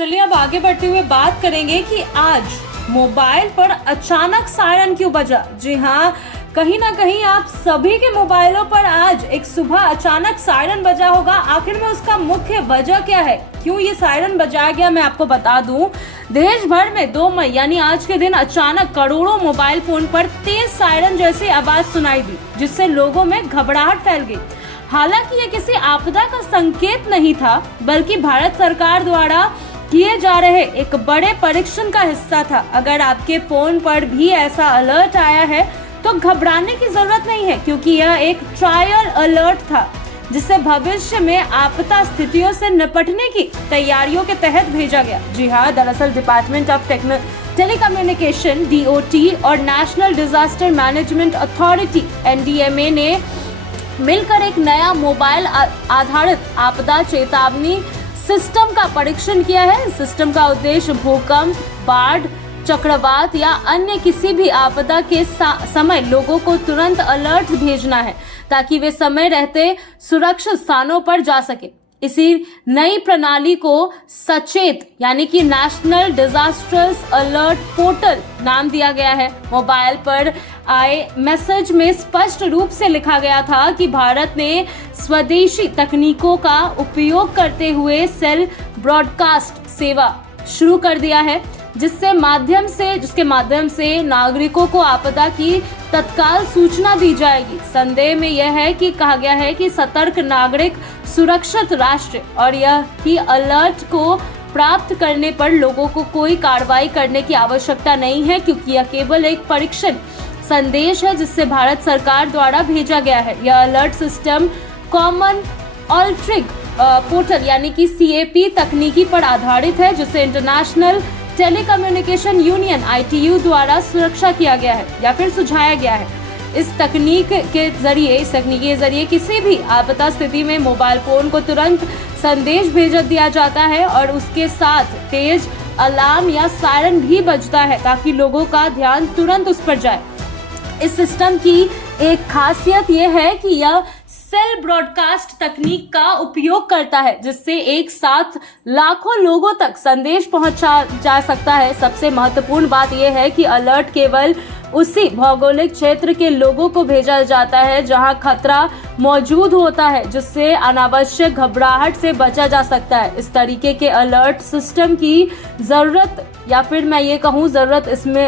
चलिए अब आगे बढ़ते हुए बात करेंगे कि आज मोबाइल पर अचानक सायरन क्यों बजा। जी हाँ, कहीं ना कहीं आप सभी के मोबाइलों पर आज एक सुबह अचानक सायरन बजा होगा। आखिर में उसका मुख्य वजह क्या है, क्यों ये सायरन बजाया गया, मैं आपको बता दूं। देश भर में 2 मई यानी आज के दिन अचानक करोड़ों मोबाइल फोन पर तेज सायरन जैसी आवाज सुनाई दी, जिससे लोगों में घबराहट फैल गई। हालांकि ये किसी आपदा का संकेत नहीं था, बल्कि भारत सरकार द्वारा किए जा रहे एक बड़े परीक्षण का हिस्सा था। अगर आपके फोन पर भी ऐसा अलर्ट आया है तो घबराने की जरूरत नहीं है, क्योंकि यह एक ट्रायल अलर्ट था जिसे भविष्य में आपदा स्थितियों से निपटने की तैयारियों के तहत भेजा गया। जी हाँ, दरअसल डिपार्टमेंट ऑफ टेलीकम्युनिकेशन DOT और national disaster management authority NDMA ने मिलकर एक नया मोबाइल आधारित आपदा चेतावनी सिस्टम का परीक्षण किया है। सिस्टम का उद्देश्य भूकंप, बाढ़, चक्रवात या अन्य किसी भी आपदा के समय लोगों को तुरंत अलर्ट भेजना है, ताकि वे समय रहते सुरक्षित स्थानों पर जा सके। इसी नई प्रणाली को सचेत यानी कि नेशनल डिजास्टर्स अलर्ट पोर्टल नाम दिया गया है। मोबाइल पर आए मैसेज में स्पष्ट रूप से लिखा गया था कि भारत ने स्वदेशी तकनीकों का उपयोग करते हुए सेल ब्रॉडकास्ट सेवा शुरू कर दिया है, जिसके माध्यम से नागरिकों को आपदा की तत्काल सूचना दी जाएगी। संदेश में यह है कि कहा गया है कि सतर्क नागरिक सुरक्षित राष्ट्र, और यह कि अलर्ट को प्राप्त करने पर लोगों को कोई कार्रवाई करने की आवश्यकता नहीं है, क्योंकि यह केवल एक परीक्षण संदेश है जिससे भारत सरकार द्वारा भेजा गया है। यह अलर्ट सिस्टम कॉमन ऑल्ट्रिक पोर्टल यानी कि CAP तकनीकी पर आधारित है, जिसे इंटरनेशनल टेलीकम्युनिकेशन यूनियन ITU द्वारा सुरक्षा किया गया है या फिर सुझाया गया है। इस तकनीक के जरिए किसी भी आपदा स्थिति में मोबाइल फोन को तुरंत संदेश भेज दिया जाता है और उसके साथ तेज अलार्म या सायरन भी बजता है, ताकि लोगों का ध्यान तुरंत उस पर जाए। इस सिस्टम की एक खासियत यह है कि यह सेल ब्रॉडकास्ट तकनीक का उपयोग करता है, जिससे एक साथ लाखों लोगों तक संदेश पहुंचा जा सकता है। सबसे महत्वपूर्ण बात यह है कि अलर्ट केवल उसी भौगोलिक क्षेत्र के लोगों को भेजा जाता है जहां खतरा मौजूद होता है, जिससे अनावश्यक घबराहट से बचा जा सकता है। इस तरीके के अलर्ट सिस्टम की जरूरत या फिर मैं ये कहूँ जरूरत इसमें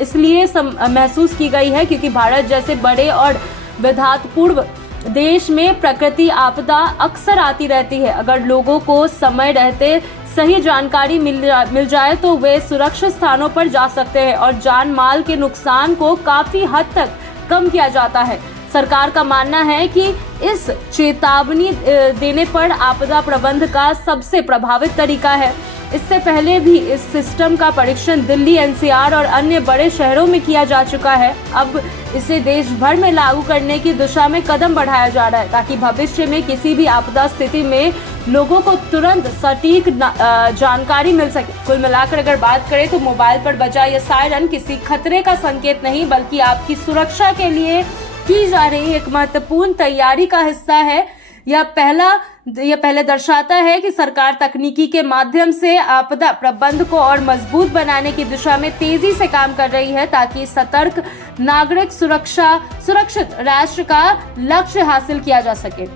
इसलिए महसूस की गई है क्योंकि भारत जैसे बड़े और विधातपूर्ण देश में प्रकृति आपदा अक्सर आती रहती है। अगर लोगों को समय रहते सही जानकारी मिल जाए तो वे सुरक्षित स्थानों पर जा सकते हैं और जान माल के नुकसान को काफी हद तक कम किया जाता है। सरकार का मानना है कि इस चेतावनी देने पर आपदा प्रबंधन का सबसे प्रभावित तरीका है। इससे पहले भी इस सिस्टम का परीक्षण दिल्ली, NCR और अन्य बड़े शहरों में किया जा चुका है। अब इसे देश भर में लागू करने की दिशा में कदम बढ़ाया जा रहा है, ताकि भविष्य में किसी भी आपदा स्थिति में लोगों को तुरंत सटीक जानकारी मिल सके। कुल मिलाकर अगर बात करें तो मोबाइल पर बजा यह सायरन किसी खतरे का संकेत नहीं, बल्कि आपकी सुरक्षा के लिए की जा रही एक महत्वपूर्ण तैयारी का हिस्सा है। यह पहले दर्शाता है कि सरकार तकनीकी के माध्यम से आपदा प्रबंधन को और मजबूत बनाने की दिशा में तेजी से काम कर रही है, ताकि सतर्क नागरिक सुरक्षित राष्ट्र का लक्ष्य हासिल किया जा सके।